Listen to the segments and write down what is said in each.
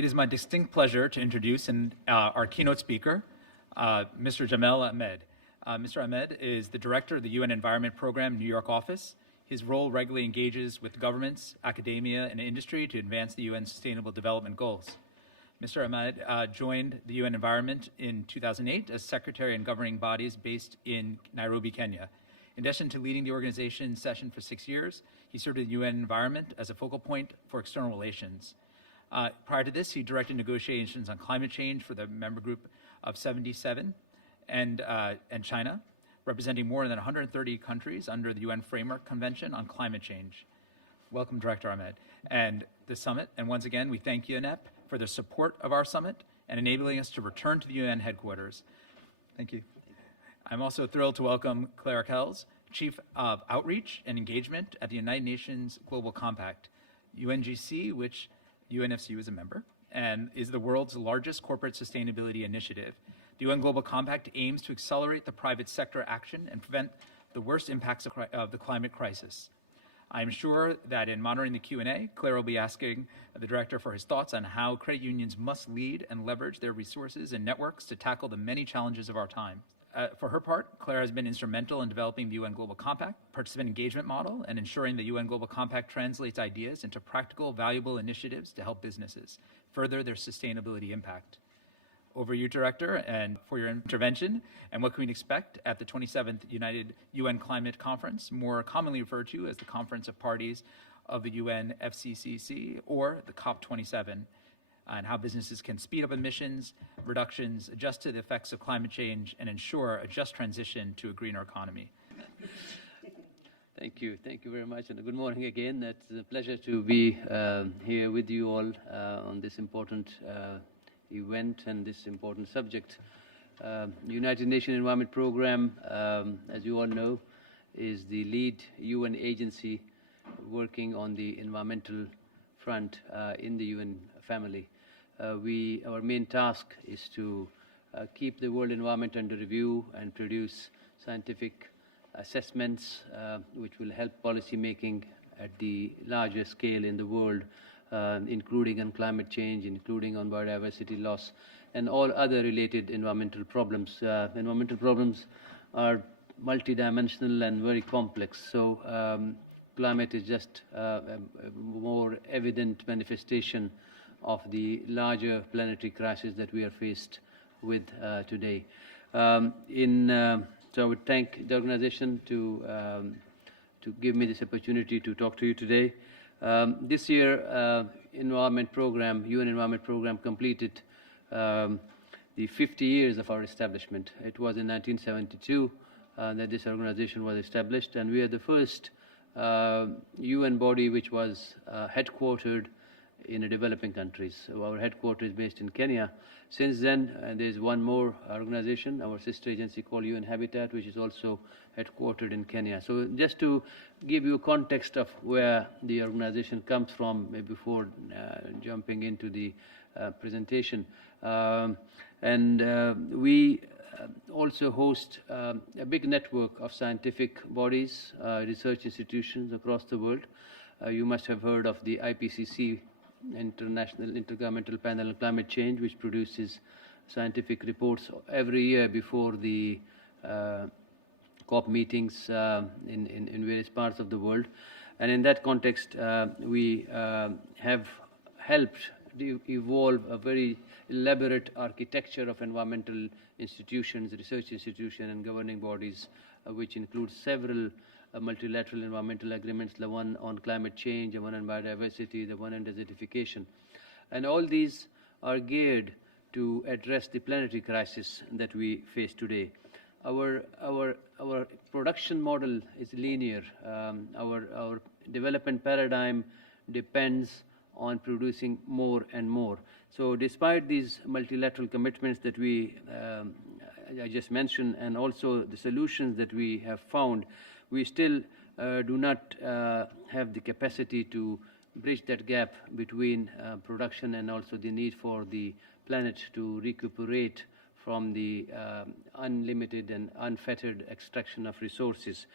It is my distinct pleasure to introduce our keynote speaker, Mr. Jamel Ahmed. Mr. Ahmed is the director of the UN Environment Program New York office. His role regularly engages with governments, academia, and industry to advance the UN Sustainable Development Goals. Mr. Ahmed joined the UN Environment in 2008 as secretary in governing bodies based in Nairobi, Kenya. In addition to leading the organization's session for 6 years, he served in the UN Environment as a focal point for external relations. Prior to this, he directed negotiations on climate change for the member group of 77 and China, representing more than 130 countries under the UN Framework Convention on Climate Change. Welcome, Director Ahmed, and the summit. And once again, we thank UNEP for their support of our summit and enabling us to return to the UN headquarters. Thank you. I'm also thrilled to welcome Clara Kells, Chief of Outreach and Engagement at the United Nations Global Compact, UNGC, which UNFCU is a member, and is the world's largest corporate sustainability initiative. The UN Global Compact aims to accelerate the private sector action and prevent the worst impacts of the climate crisis. I'm sure that in monitoring the Q&A, Claire will be asking the Director for his thoughts on how credit unions must lead and leverage their resources and networks to tackle the many challenges of our time. For her part, Claire has been instrumental in developing the UN Global Compact participant engagement model and ensuring the UN Global Compact translates ideas into practical, valuable initiatives to help businesses further their sustainability impact. Over to you, Director, and for your intervention, and what can we expect at the 27th United UN Climate Conference, more commonly referred to as the Conference of Parties of the UN FCCC, or the COP27, and how businesses can speed up emissions reductions, adjust to the effects of climate change, and ensure a just transition to a greener economy. Thank you very much, and good morning again. It's a pleasure to be here with you all on this important event and this important subject. United Nations Environment Program, as you all know, is the lead UN agency working on the environmental front in the UN family. Our main task is to keep the world environment under review and produce scientific assessments which will help policy making at the larger scale in the world, including on climate change, including on biodiversity loss, and all other related environmental problems. Environmental problems are multidimensional and very complex, so climate is just a more evident manifestation of the larger planetary crisis that we are faced with today. So I would thank the organization to give me this opportunity to talk to you today. This year, Environment Program, UN Environment Program completed the 50 years of our establishment. It was in 1972 that this organization was established, and we are the first UN body which was headquartered in developing countries. So our headquarters is based in Kenya. Since then, there's one more organization, our sister agency called UN Habitat, which is also headquartered in Kenya. So just to give you context of where the organization comes from before jumping into the presentation. We also host a big network of scientific bodies, research institutions across the world. You must have heard of the IPCC, International Intergovernmental Panel on Climate Change, which produces scientific reports every year before the COP meetings in various parts of the world. And in that context, we have helped evolve a very elaborate architecture of environmental institutions, research institutions, and governing bodies, which includes several multilateral environmental agreements, the one on climate change, the one on biodiversity, the one on desertification. And all these are geared to address the planetary crisis that we face today. Our production model is linear. Our development paradigm depends on producing more and more. So despite these multilateral commitments that I just mentioned, and also the solutions that we have found, we still do not have the capacity to bridge that gap between production and also the need for the planet to recuperate from the unlimited and unfettered extraction of resources.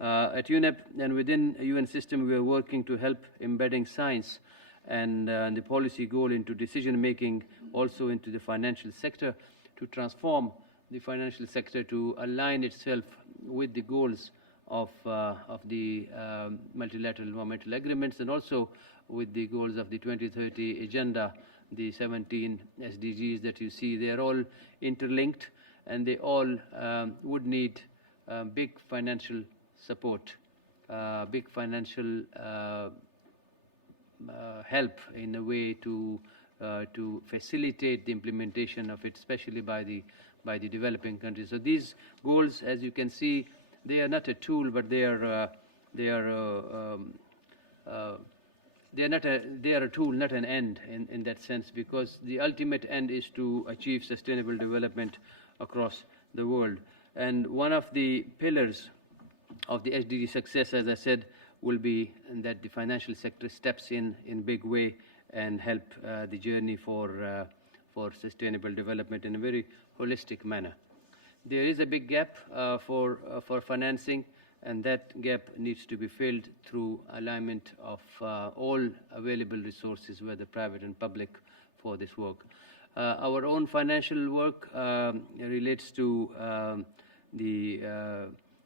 At UNEP and within the UN system, we are working to help embedding science and the policy goal into decision-making, also into the financial sector, to transform the financial sector to align itself with the goals of the multilateral environmental agreements, and also with the goals of the 2030 agenda, the 17 SDGs that you see. They are all interlinked, and they all would need big financial support, big financial help in a way to facilitate the implementation of it, especially by the developing countries. So these goals, as you can see, they are not a tool, but they are a tool, not an end in that sense, because the ultimate end is to achieve sustainable development across the world. And one of the pillars of the SDG success, as I said, will be that the financial sector steps in big way and help the journey for sustainable development in a very holistic manner. There is a big gap for financing, and that gap needs to be filled through alignment of all available resources, whether private and public, for this work. Our own financial work relates to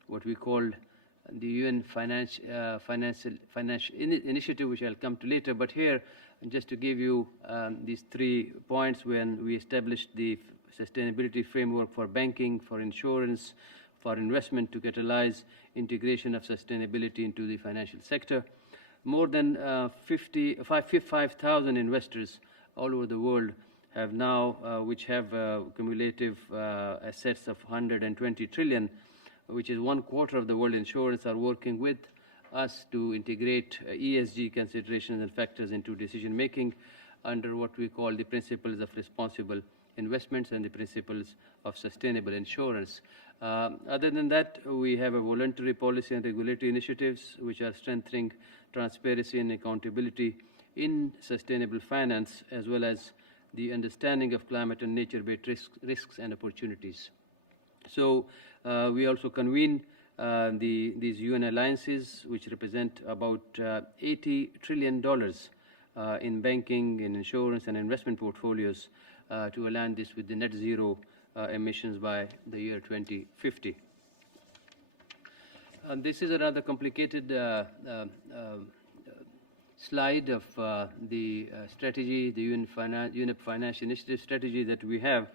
what we call the UN Financial Initiative, which I'll come to later. But here, just to give you these 3 points, when we established the sustainability framework for banking, for insurance, for investment to catalyze integration of sustainability into the financial sector. More than 5,000 investors all over the world have now, which have cumulative assets of 120 trillion, which is 1/4 of the world insurance, are working with us to integrate ESG considerations and factors into decision making under what we call the principles of responsible investments and the principles of sustainable insurance. Other than that, we have a voluntary policy and regulatory initiatives which are strengthening transparency and accountability in sustainable finance, as well as the understanding of climate and nature-based risks and opportunities. So we also convene these UN alliances, which represent about $80 trillion in banking, in insurance, and investment portfolios to align this with the net zero emissions by the year 2050. This is a rather complicated slide of the strategy, the UNEP Financial Initiative strategy that we have,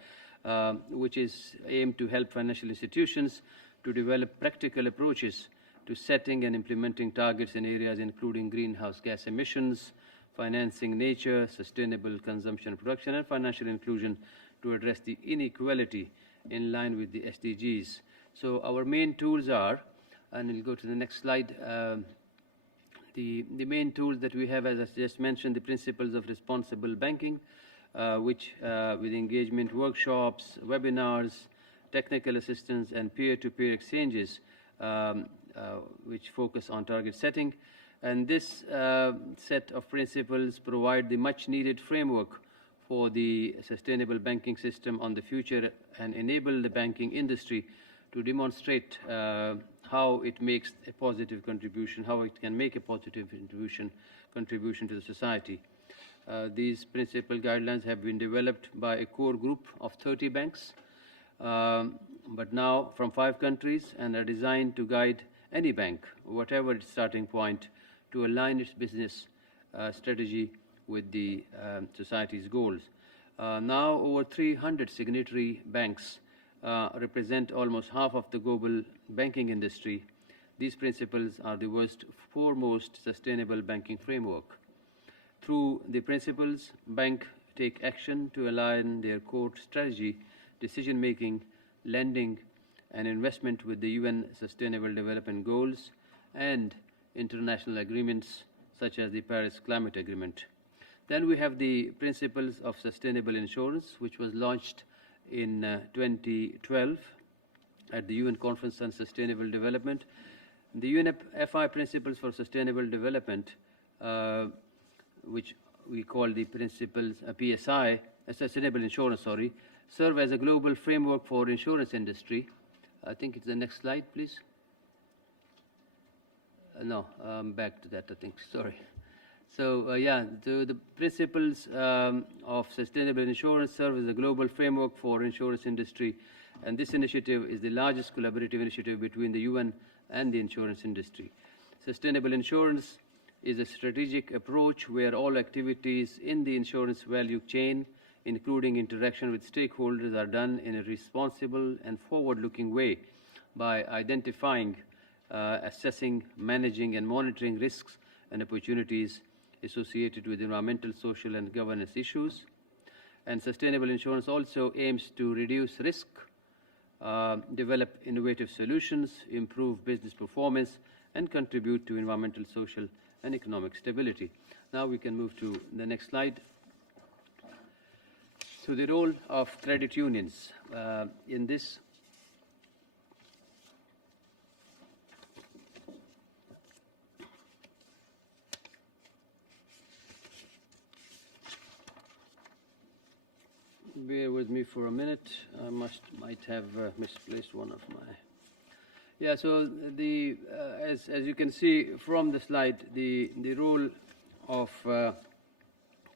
which is aimed to help financial institutions to develop practical approaches to setting and implementing targets in areas including greenhouse gas emissions, financing nature, sustainable consumption and production, and financial inclusion to address the inequality in line with the SDGs. So our main tools are, and we'll go to the next slide, the main tools that we have, as I just mentioned, the principles of responsible banking, which with engagement workshops, webinars, technical assistance, and peer-to-peer exchanges, which focus on target setting. And this set of principles provide the much-needed framework for the sustainable banking system on the future and enable the banking industry to demonstrate how it makes a positive contribution, how it can make a positive contribution to the society. These principal guidelines have been developed by a core group of 30 banks, but now from 5 countries, and are designed to guide any bank, whatever its starting point, to align its business strategy with the society's goals. Now over 300 signatory banks represent almost half of the global banking industry. These principles are the world's foremost sustainable banking framework. Through the principles, banks take action to align their core strategy, decision-making, lending, and investment with the UN Sustainable Development Goals and international agreements such as the Paris Climate Agreement. Then we have the principles of sustainable insurance, which was launched in 2012 at the UN Conference on Sustainable Development. The UNEP FI Principles for Sustainable Development, which we call the principles PSI, Sustainable Insurance, serve as a global framework for insurance industry. I think it's the next slide, please. No, back to that, I think, sorry. So, the principles of sustainable insurance serve as a global framework for insurance industry, and this initiative is the largest collaborative initiative between the UN and the insurance industry. Sustainable insurance is a strategic approach where all activities in the insurance value chain, including interaction with stakeholders, are done in a responsible and forward-looking way by identifying, assessing, managing, and monitoring risks and opportunities associated with environmental, social, and governance issues. And sustainable insurance also aims to reduce risk, develop innovative solutions, improve business performance, and contribute to environmental, social, and economic stability. Now we can move to the next slide. So the role of credit unions in this. Bear with me for a minute. I might have misplaced one of my. Yeah. So the as you can see from the slide, the role of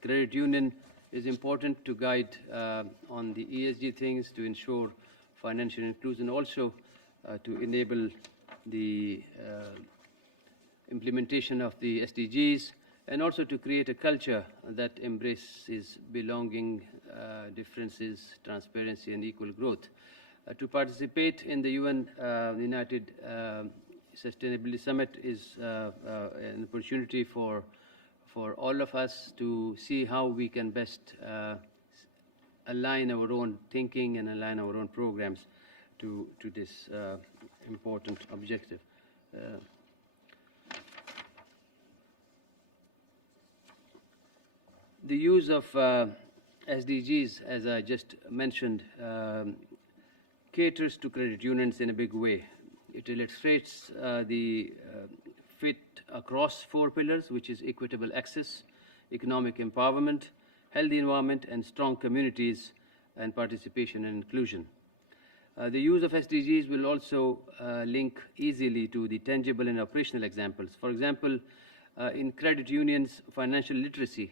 credit union is important to guide on the ESG things, to ensure financial inclusion, also to enable the implementation of the SDGs, and also to create a culture that embraces belonging, differences, transparency, and equal growth. To participate in the UN United Sustainability Summit is an opportunity for all of us to see how we can best align our own thinking and align our own programs to this important objective. The use of SDGs, as I just mentioned, caters to credit unions in a big way. It illustrates the fit across 4 pillars, which is equitable access, economic empowerment, healthy environment, and strong communities, and participation and inclusion. The use of SDGs will also link easily to the tangible and operational examples. For example, in credit unions, financial literacy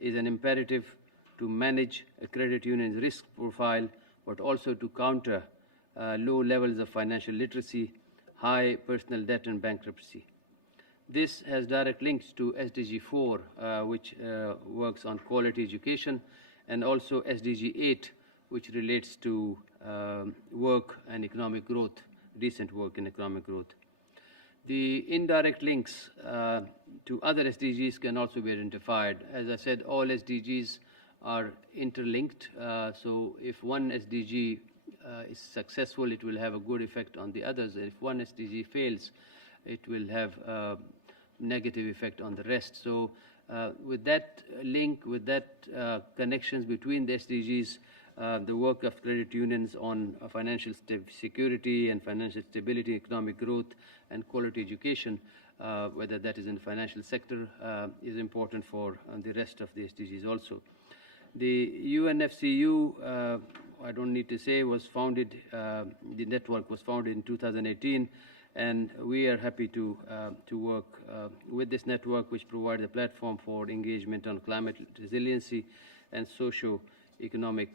is an imperative to manage a credit union's risk profile, but also to counter low levels of financial literacy, high personal debt, and bankruptcy. This has direct links to SDG 4, which works on quality education, and also SDG 8, which relates to work and economic growth, decent work and economic growth. The indirect links to other SDGs can also be identified. As I said, all SDGs are interlinked. So if one SDG is successful, it will have a good effect on the others. If one SDG fails, it will have a negative effect on the rest. So with that link, with that connections between the SDGs, the work of credit unions on financial security and financial stability, economic growth, and quality education, whether that is in the financial sector, is important for the rest of the SDGs also. The UNFCU, I don't need to say, was founded, the network was founded in 2018, and we are happy to work with this network, which provides a platform for engagement on climate resiliency and socio-economic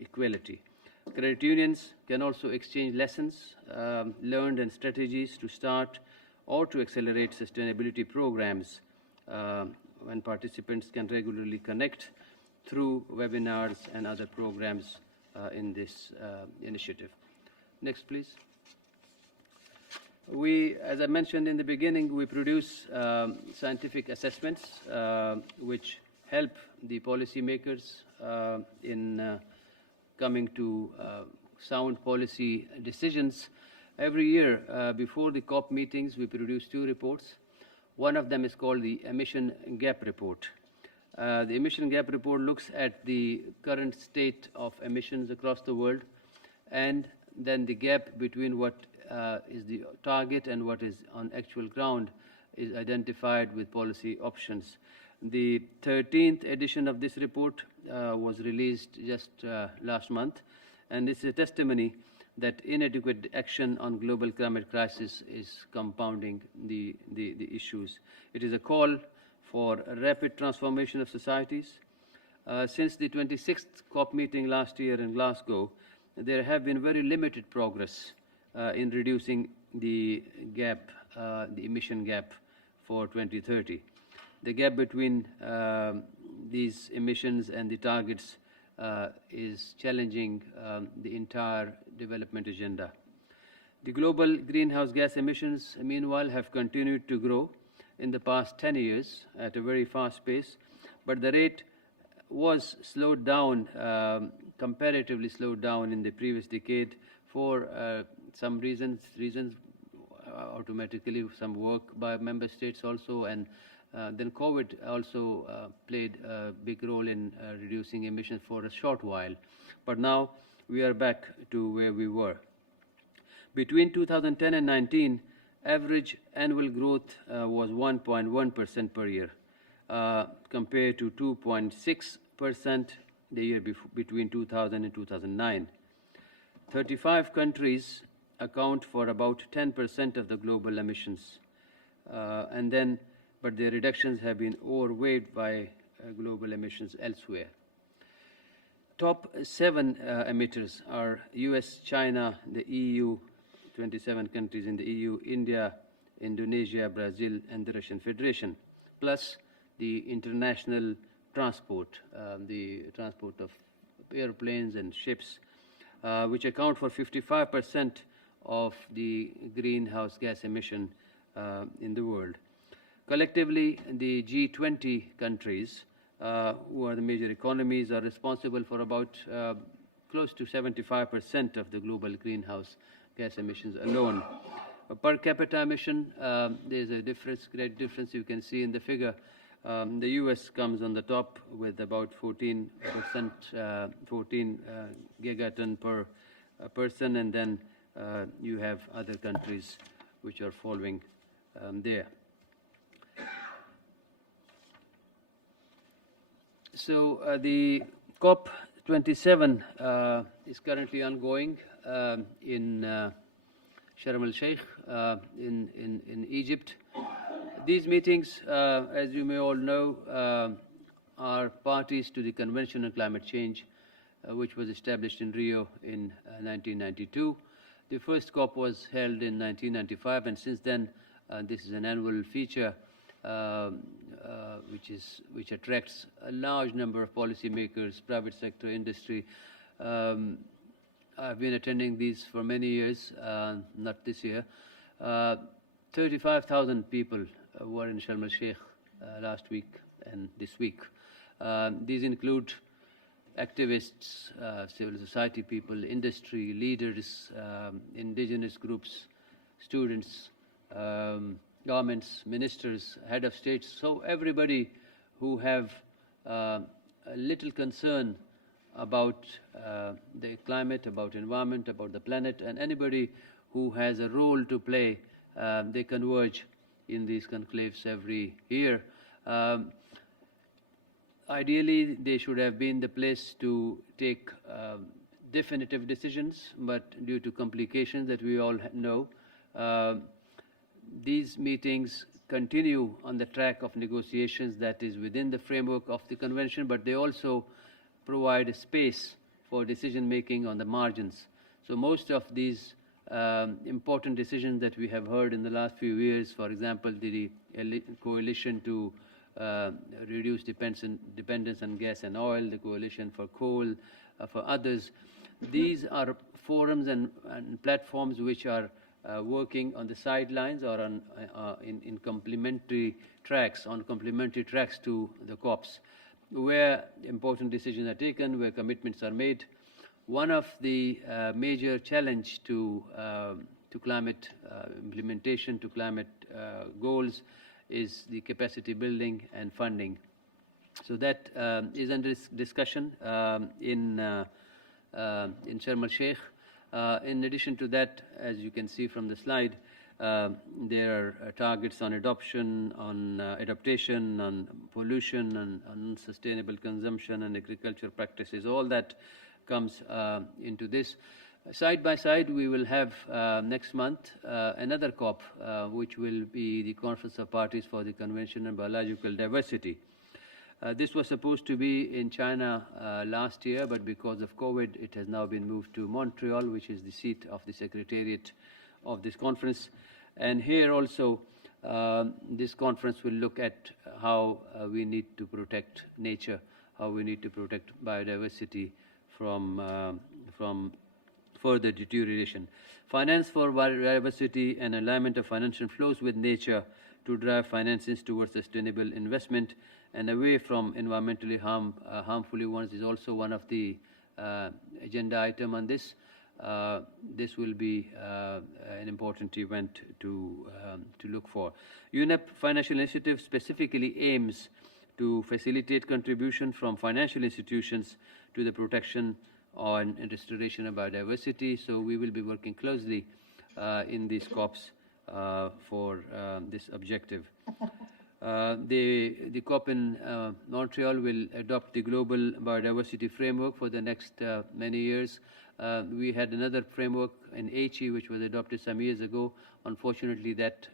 equality. Credit unions can also exchange lessons learned and strategies to start or to accelerate sustainability programs, when participants can regularly connect through webinars and other programs in this initiative. Next, please. We, as I mentioned in the beginning, we produce scientific assessments which help the policymakers in coming to sound policy decisions. Every year, before the COP meetings, we produce 2 reports. One of them is called the Emission Gap Report. The Emission Gap Report looks at the current state of emissions across the world, and then the gap between what is the target and what is on actual ground is identified with policy options. The 13th edition of this report was released just last month, and it's a testimony that inadequate action on global climate crisis is compounding the issues. It is a call for a rapid transformation of societies. Since the 26th COP meeting last year in Glasgow, there have been very limited progress in reducing the gap, the emission gap for 2030. The gap between these emissions and the targets is challenging the entire development agenda. The global greenhouse gas emissions, meanwhile, have continued to grow in the past 10 years at a very fast pace, but the rate was slowed down, comparatively slowed down in the previous decade for some reasons, automatically some work by member states also, and then COVID also played a big role in reducing emissions for a short while. But now we are back to where we were. Between 2010 and 19, average annual growth was 1.1% per year, compared to 2.6% the year between 2000 and 2009. 35 countries account for about 10% of the global emissions, but their reductions have been overweighted by global emissions elsewhere. Top 7 emitters are US, China, the EU, 27 countries in the EU, India, Indonesia, Brazil, and the Russian Federation, plus the international transport, the transport of airplanes and ships, which account for 55% of the greenhouse gas emission in the world. Collectively, the G20 countries, who are the major economies, are responsible for about close to 75% of the global greenhouse gas emissions alone. Per capita emission, there's a great difference you can see in the figure. The US comes on the top with about 14 gigaton per person, and then you have other countries which are following there. So the COP27 is currently ongoing in Sharm el-Sheikh in Egypt. These meetings, as you may all know, are parties to the Convention on Climate Change, which was established in Rio in 1992. The first COP was held in 1995, and since then, this is an annual feature which attracts a large number of policymakers, private sector, industry. I've been attending these for many years, not this year. 35,000 people were in Sharm el-Sheikh last week and this week. These include activists, civil society people, industry, leaders, indigenous groups, students, governments, ministers, head of states, so everybody who have a little concern about the climate, about environment, about the planet, and anybody who has a role to play, they converge in these conclaves every year. Ideally, they should have been the place to take definitive decisions, but due to complications that we all know, these meetings continue on the track of negotiations that is within the framework of the convention, but they also provide a space for decision making on the margins. So most of these important decisions that we have heard in the last few years, for example, the coalition to reduce dependence on gas and oil, the coalition for coal, for others, these are forums and platforms which are working on the sidelines or on in complementary tracks, to the COPs, where important decisions are taken, where commitments are made. One of the major challenge to climate implementation, to climate goals, is the capacity building and funding. So that is under discussion in Sharm el-Sheikh. In addition to that, as you can see from the slide, there are targets on adoption, on adaptation, on pollution, on sustainable consumption and agriculture practices. All that comes into this. Side by side, we will have next month another COP, which will be the Conference of Parties for the Convention on Biological Diversity. This was supposed to be in China last year, but because of COVID, it has now been moved to Montreal, which is the seat of the Secretariat of this conference. And here also, this conference will look at how we need to protect nature, how we need to protect biodiversity from further deterioration. Finance for biodiversity and alignment of financial flows with nature to drive finances towards sustainable investment and away from environmentally harmful ones is also one of the agenda item on this. This will be an important event to look for. UNEP Financial Initiative specifically aims to facilitate contribution from financial institutions to the protection and restoration of biodiversity. So we will be working closely in these COPs for this objective. The COP in Montreal will adopt the global biodiversity framework for the next many years. We had another framework in Aichi which was adopted some years ago. Unfortunately, that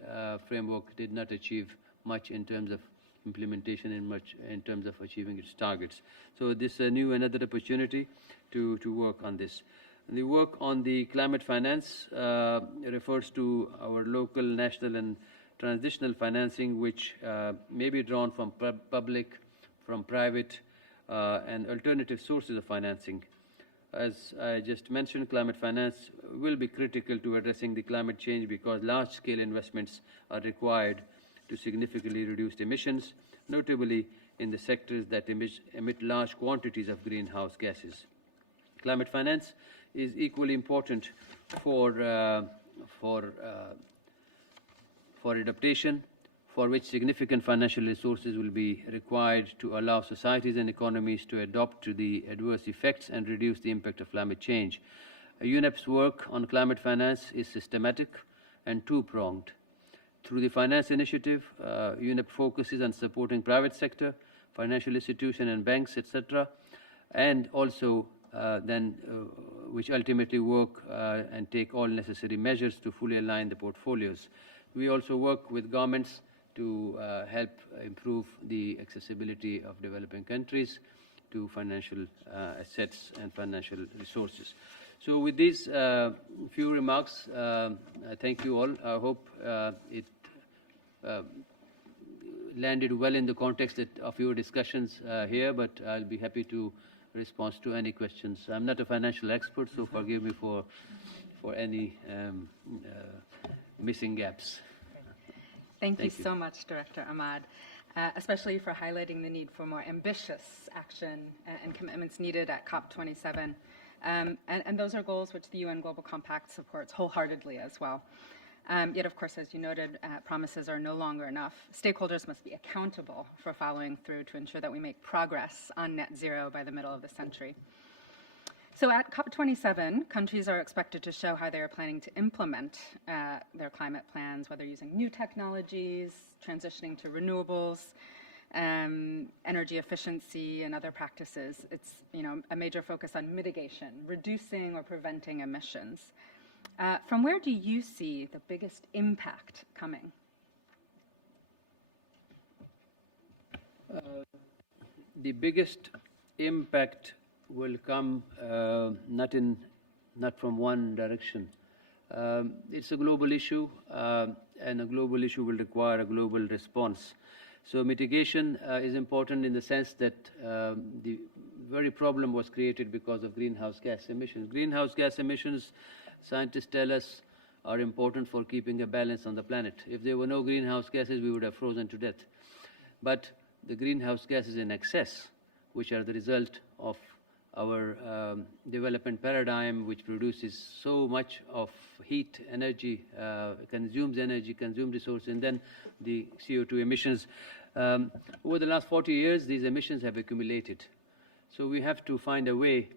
framework did not achieve much in terms of implementation and much in terms of achieving its targets. So this is another opportunity to work on this. The work on the climate finance refers to our local, national and transitional financing, which may be drawn from public, from private and alternative sources of financing. As I just mentioned, climate finance will be critical to addressing the climate change because large-scale investments are required to significantly reduce emissions, notably in the sectors that emit large quantities of greenhouse gases. Climate finance is equally important for adaptation, for which significant financial resources will be required to allow societies and economies to adapt to the adverse effects and reduce the impact of climate change. UNEP's work on climate finance is systematic and two-pronged. Through the Finance Initiative, UNEP focuses on supporting private sector, financial institutions and banks, etc., and also which ultimately work and take all necessary measures to fully align the portfolios. We also work with governments to help improve the accessibility of developing countries to financial assets and financial resources. So with these few remarks, I thank you all. I hope it landed well in the context of your discussions here, but I'll be happy to respond to any questions. I'm not a financial expert, so forgive me for any missing gaps. Thank you so much, Director Ahmad, especially for highlighting the need for more ambitious action and commitments needed at COP27. And those are goals which the UN Global Compact supports wholeheartedly as well. Yet, of course, as you noted, promises are no longer enough. Stakeholders must be accountable for following through to ensure that we make progress on net zero by the middle of the century. So at COP27, countries are expected to show how they are planning to implement their climate plans, whether using new technologies, transitioning to renewables, energy efficiency and other practices. It's a major focus on mitigation, reducing or preventing emissions. From where do you see the biggest impact coming? The biggest impact will come not from one direction. It's a global issue, and a global issue will require a global response. So mitigation is important in the sense that the very problem was created because of greenhouse gas emissions. Greenhouse gas emissions, scientists tell us, are important for keeping a balance on the planet. If there were no greenhouse gases, we would have frozen to death. But the greenhouse gases in excess, which are the result of our development paradigm, which produces so much of heat, energy, consumes resources, and then the CO2 emissions. Over the last 40 years, these emissions have accumulated. So we have to find a way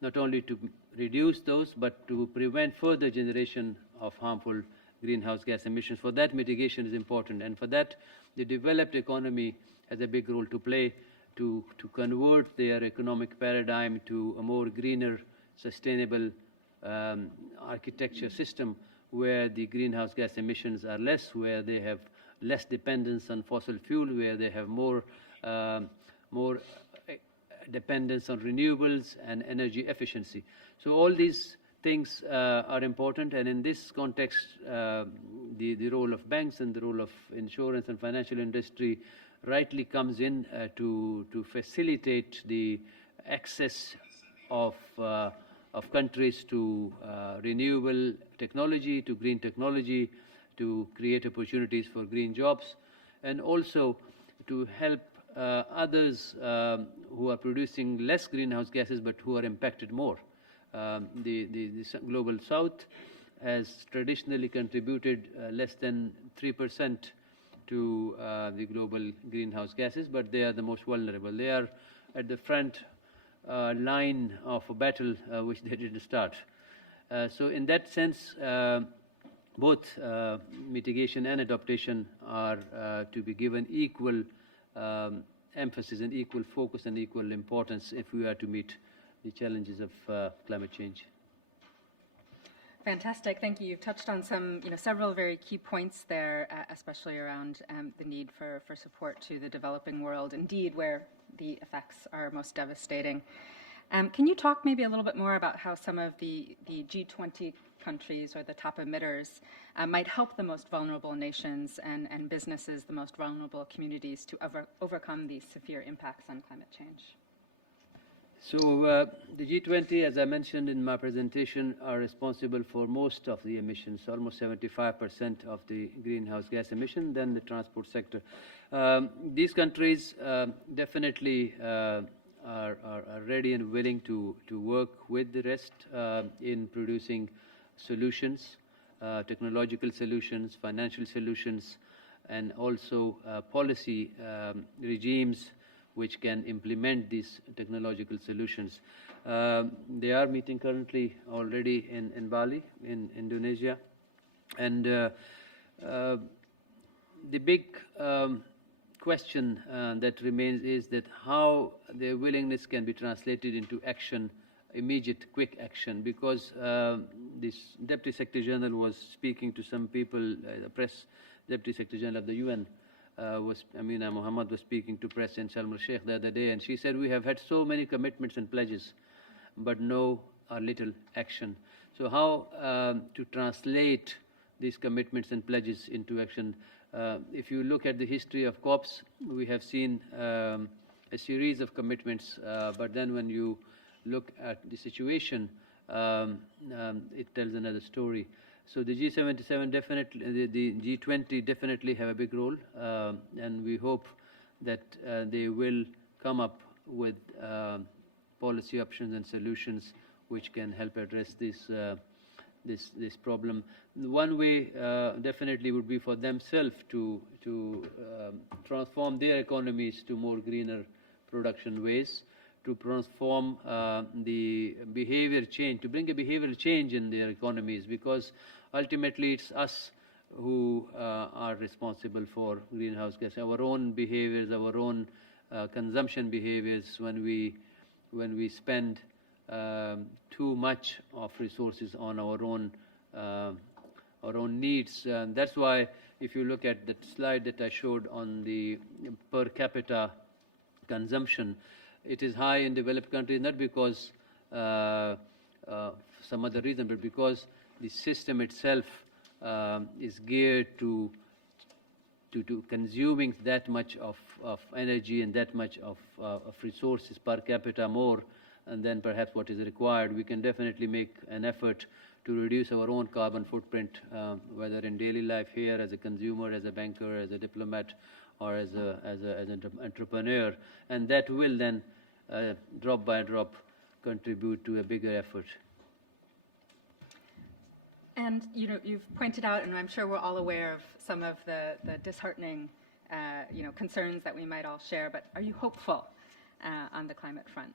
not only to reduce those, but to prevent further generation of harmful greenhouse gas emissions. For that, mitigation is important. And for that, the developed economy has a big role to play to convert their economic paradigm to a more greener, sustainable architecture system where the greenhouse gas emissions are less, where they have less dependence on fossil fuel, where they have more dependence on renewables and energy efficiency. So all these things are important, and in this context, the role of banks and the role of insurance and financial industry rightly comes in to facilitate the access of countries to renewable technology, to green technology, to create opportunities for green jobs, and also to help others who are producing less greenhouse gases but who are impacted more. The Global South has traditionally contributed less than 3% to the global greenhouse gases, but they are the most vulnerable. They are at the front line of a battle which they didn't start. So in that sense, both mitigation and adaptation are to be given equal emphasis and equal focus and equal importance if we are to meet the challenges of climate change. Fantastic, thank you. You've touched on some, several very key points there, especially around the need for support to the developing world, indeed where the effects are most devastating. Can you talk maybe a little bit more about how some of the G20 countries or the top emitters might help the most vulnerable nations and businesses, the most vulnerable communities to overcome these severe impacts on climate change? So the G20, as I mentioned in my presentation, are responsible for most of the emissions, almost 75% of the greenhouse gas emission, then the transport sector. These countries definitely are ready and willing to work with the rest in producing solutions, technological solutions, financial solutions, and also policy regimes which can implement these technological solutions. They are meeting currently already in Bali, in Indonesia. And the big question that remains is that how their willingness can be translated into action, immediate, quick action, because this Deputy Secretary General was speaking to some people, the press Deputy Secretary General of the UN, Amina Mohammed was speaking to press in Sharm el-Sheikh the other day, and she said, we have had so many commitments and pledges, but no or little action. So how to translate these commitments and pledges into action? If you look at the history of COPs, we have seen a series of commitments, but then when you look at the situation, it tells another story. So the G77 definitely, the G20 definitely have a big role, and we hope that they will come up with policy options and solutions which can help address this problem. One way definitely would be for themselves to transform their economies to more greener production ways, to transform the behavior change, to bring a behavioral change in their economies, because ultimately it's us who are responsible for greenhouse gas, our own behaviors, our own consumption behaviors when we spend too much of resources on our own needs. That's why if you look at that slide that I showed on the per capita consumption, it is high in developed countries, not because some other reason, but because the system itself is geared to consuming that much of energy and that much of resources per capita more, and then perhaps what is required. We can definitely make an effort to reduce our own carbon footprint, whether in daily life here as a consumer, as a banker, as a diplomat, or as an entrepreneur, and that will then drop by drop contribute to a bigger effort. And you've pointed out, and I'm sure we're all aware of some of the disheartening concerns that we might all share, but are you hopeful on the climate front?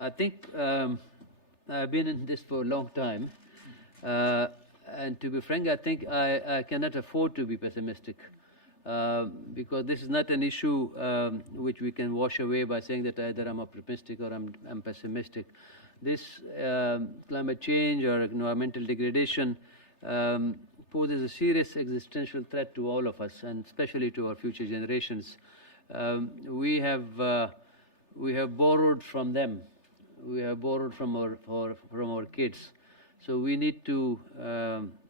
I think I've been in this for a long time, and to be frank, I think I cannot afford to be pessimistic, because this is not an issue which we can wash away by saying that either I'm optimistic or I'm pessimistic. this climate change or environmental degradation poses a serious existential threat to all of us, and especially to our future generations. We have borrowed from them. We have borrowed from our kids. So we need to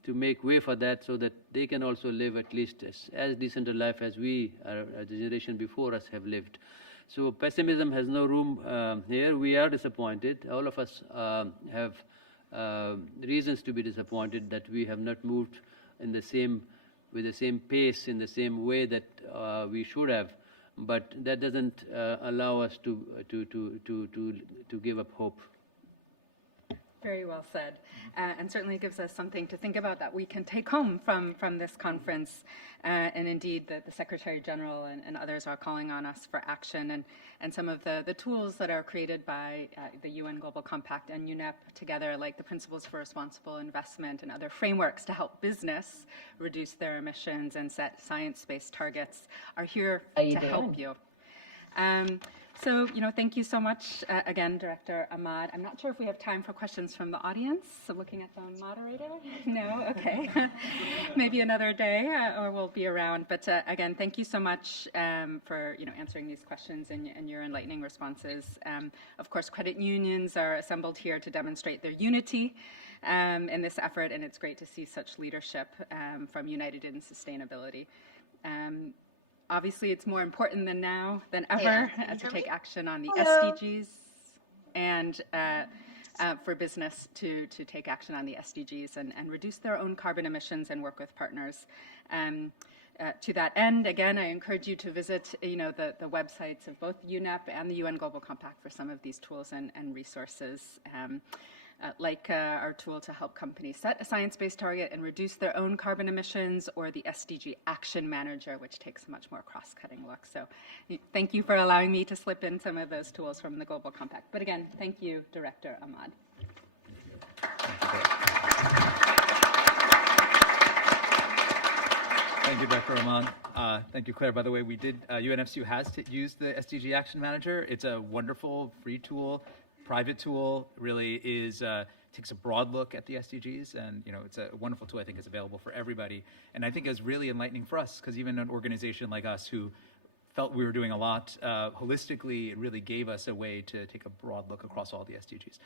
make way for that, so that they can also live at least as decent a life as we, the generation before us, have lived. So pessimism has no room here. We are disappointed. All of us have reasons to be disappointed that we have not moved with the same pace, in the same way that we should have. But that doesn't allow us to give up hope. Very well said, and certainly gives us something to think about that we can take home from this conference. And indeed, the Secretary General and others are calling on us for action, and some of the tools that are created by the UN Global Compact and UNEP together, like the Principles for Responsible Investment and other frameworks to help business reduce their emissions and set science-based targets, are here to help you. So, thank you so much again, Director Ahmad. I'm not sure if we have time for questions from the audience. So looking at the moderator? No? Okay. Maybe another day, or we'll be around. But again, thank you so much for answering these questions and your enlightening responses. Of course, credit unions are assembled here to demonstrate their unity in this effort, and it's great to see such leadership from United in Sustainability. Obviously, it's more important than ever to take action on the SDGs, and for business to take action on the SDGs and reduce their own carbon emissions and work with partners. To that end, again, I encourage you to visit the websites of both UNEP and the UN Global Compact for some of these tools and resources. Like our tool to help companies set a science-based target and reduce their own carbon emissions, or the SDG Action Manager, which takes a much more cross-cutting look. So thank you for allowing me to slip in some of those tools from the Global Compact. But again, thank you, Director Ahmad. Thank you, Dr. Ahmad. Thank you, Claire. By the way, UNFCU has used the SDG Action Manager. It's a wonderful free tool. Private tool, really takes a broad look at the SDGs, and it's a wonderful tool. I think is available for everybody, and I think is really enlightening for us, because even an organization like us who felt we were doing a lot holistically, it really gave us a way to take a broad look across all the SDGs.